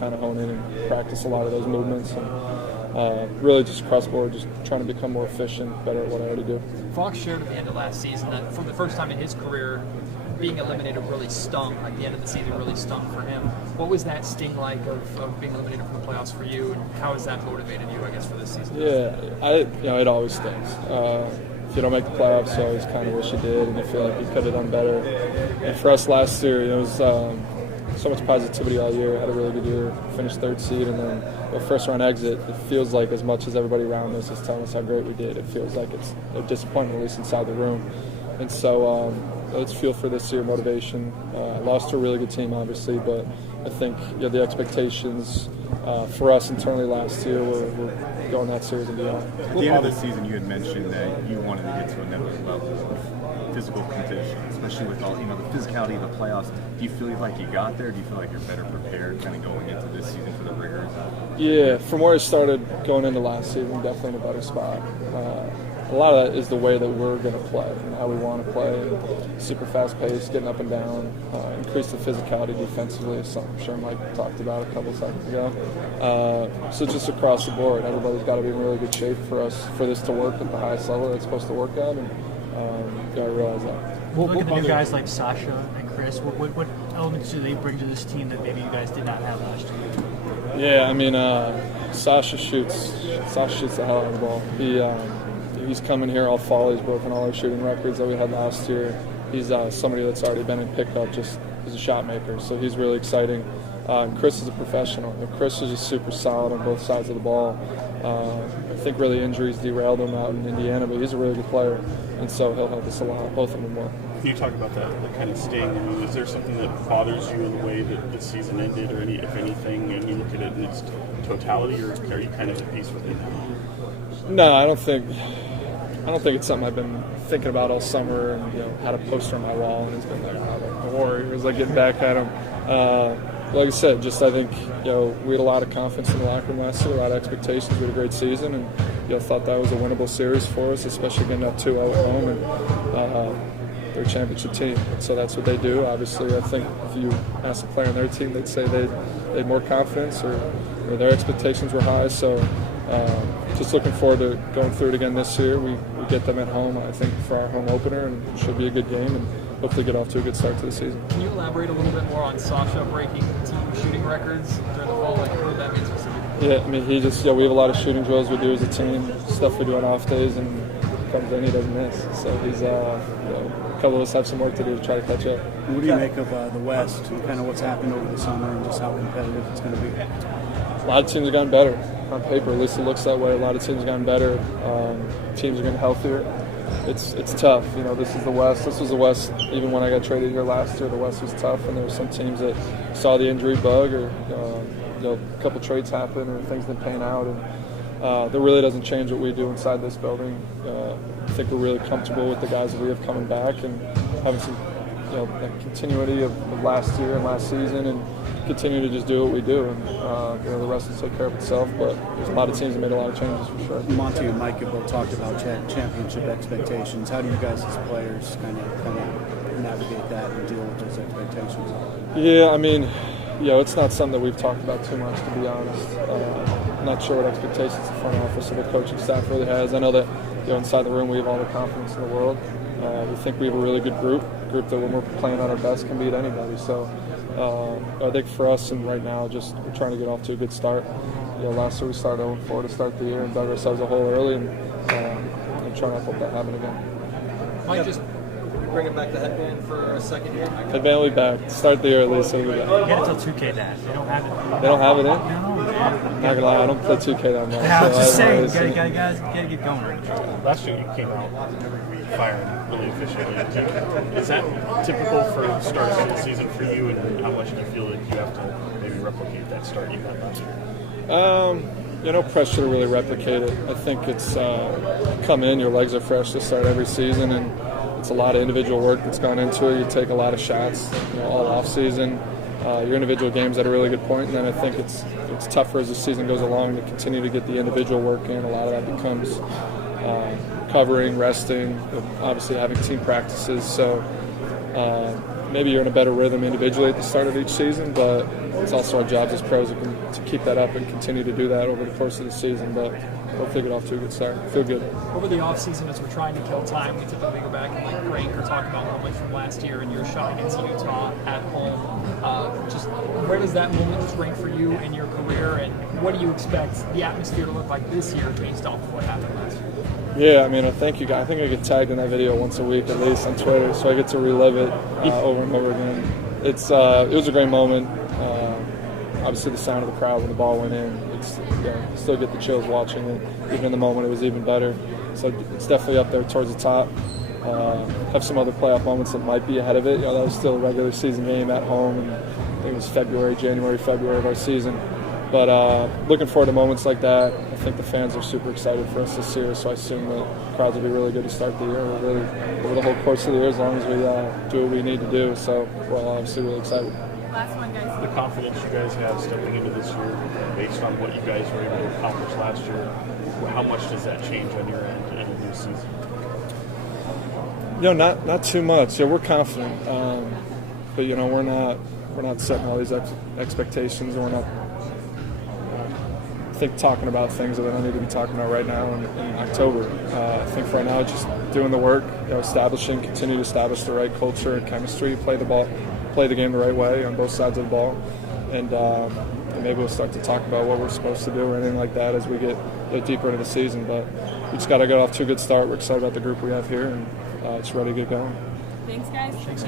kind of hone in and practice a lot of those movements. And really just across the board, just trying to become more efficient, better at what I already do. Fox shared at the end of last season that for the first time in his career, being eliminated really stung. Like the end of the season really stung for him. What was that sting like of being eliminated from the playoffs for you, and how has that motivated you, I guess, for this season? Yeah, it always stings. If you don't make the playoffs, you always kind of wish you did, and you feel like you could have done better. And for us last year, it was so much positivity all year. Had a really good year, finished third seed, and then the first round exit. It feels like as much as everybody around us is telling us how great we did, it feels like it's a disappointment, at least inside the room. And so let's feel for this year motivation. Lost to a really good team, obviously, but I think the expectations for us internally last year were going that series and beyond. At the end of the season, you had mentioned that you wanted to get to another level of physical condition, especially with all the physicality of the playoffs. Do you feel like you got there? Do you feel like you're better prepared kind of going into this season for the rigors? Yeah, from where I started going into last season, definitely in a better spot. A lot of that is the way that we're going to play and how we want to play. Super fast pace, getting up and down, increase the physicality defensively, as I'm sure Mike talked about a couple seconds ago. So just across the board, everybody's got to be in really good shape for this to work at the highest level it's supposed to work at, and got to realize that. Look at the new guys like Sasha and Chris. What elements do they bring to this team that maybe you guys did not have last year? Yeah, I mean, Sasha shoots the hell out of the ball. He's coming here all fall. He's broken all our shooting records that we had last year. He's somebody that's already been in pickup just as a shot maker, so he's really exciting. Chris is a professional. Chris is just super solid on both sides of the ball. I think really injuries derailed him out in Indiana, but he's a really good player, and so he'll help us a lot. Both of them will. Can you talk about that kind of sting? I mean, is there something that bothers you in the way that the season ended, or if anything, and you look at it in its totality, or are you kind of at peace with it now? No, I don't think it's something I've been thinking about all summer, and had a poster on my wall, and it's been like, don't worry, it was like getting back at him. Like I said, I think we had a lot of confidence in the locker room last year, a lot of expectations. We had a great season, and thought that was a winnable series for us, especially getting up 2-0 at home, and they're a championship team, so that's what they do. Obviously, I think if you ask a player on their team, they'd say they had more confidence, or their expectations were high. So just looking forward to going through it again this year. We get them at home, I think, for our home opener, and it should be a good game, and hopefully get off to a good start to the season. Can you elaborate a little bit more on Sasha breaking team shooting records during the fall? Like, what that means specifically? Yeah, I mean, we have a lot of shooting drills we do as a team, stuff we do on off days, and comes in, he doesn't miss. So he's, a couple of us have some work to do to try to catch up. What do you make of the West and kind of what's happened over the summer and just how competitive it's going to be? A lot of teams have gotten better. On paper, at least it looks that way. A lot of teams have gotten better. Teams are getting healthier. It's tough. This is the West. This was the West even when I got traded here last year. The West was tough, and there were some teams that saw the injury bug, or a couple trades happen, or things didn't pan out, and that really doesn't change what we do inside this building. I think we're really comfortable with the guys that we have coming back, and having some that continuity of last year and last season, and continue to just do what we do, and the rest will take care of itself. But there's a lot of teams that made a lot of changes for sure. Monty and Mike have both talked about championship expectations. How do you guys as players kind of navigate that and deal with those expectations? Yeah, I mean, it's not something that we've talked about too much, to be honest. I'm not sure what expectations the front office or the coaching staff really has. I know that inside the room we have all the confidence in the world. We think we have a really good group that when we're playing at our best can beat anybody. So I think for us, and right now, just we're trying to get off to a good start. Last year we started 0-4 to start the year and dug ourselves a hole early, and trying to hope that happen again. Mike, just bringing back the headband for a second here. Headband will be back. Start the year at least. It'll be back. Get it till 2K Dash. They don't have it. They don't have it in? No. Not gonna lie, I don't play 2K that much. Yeah, I was just saying, gotta get going right now. Last year you came out firing really efficiently. Is that typical for the start of the season for you, and how much do you feel like you have to maybe replicate that start you had last year? No pressure to really replicate it. I think it's come in, your legs are fresh to start every season, and it's a lot of individual work that's gone into it. You take a lot of shots, all off season. Your individual game's at a really good point, and then I think it's tougher as the season goes along to continue to get the individual work in. A lot of that becomes covering, resting, obviously having team practices. So maybe you're in a better rhythm individually at the start of each season, but it's also our jobs as pros to keep that up and continue to do that over the course of the season. But hopefully get off to a good start. Feel good. Over the offseason, as we're trying to kill time, we typically go back and rank or talk about moments from last year and your shot against Utah at home. Just where does that moment just rank for you in your career, and what do you expect the atmosphere to look like this year based off of what happened last year? Yeah, I mean, thank you guys. I think I get tagged in that video once a week at least on Twitter, so I get to relive it over and over again. It was a great moment. Obviously, the sound of the crowd when the ball went in, still get the chills watching it. Even in the moment, it was even better. So it's definitely up there towards the top. Have some other playoff moments that might be ahead of it. That was still a regular season game at home, and I think it was January, February of our season. But looking forward to moments like that. I think the fans are super excited for us this year, so I assume the crowds will be really good to start the year. We're really over the whole course of the year as long as we do what we need to do. So we're all obviously really excited. Last one, guys. The confidence you guys have stepping into this year, based on what you guys were able to accomplish last year, how much does that change on your end in a new season? Not too much. Yeah, we're confident, but we're not setting all these expectations. We're not. I think talking about things that we don't need to be talking about right now in October. I think for right now, just doing the work, continue to establish the right culture and chemistry, play the game the right way on both sides of the ball, and maybe we'll start to talk about what we're supposed to do or anything like that as we get deeper into the season. But we just got to get off to a good start. We're excited about the group we have here, and it's ready to get going. Thanks, guys.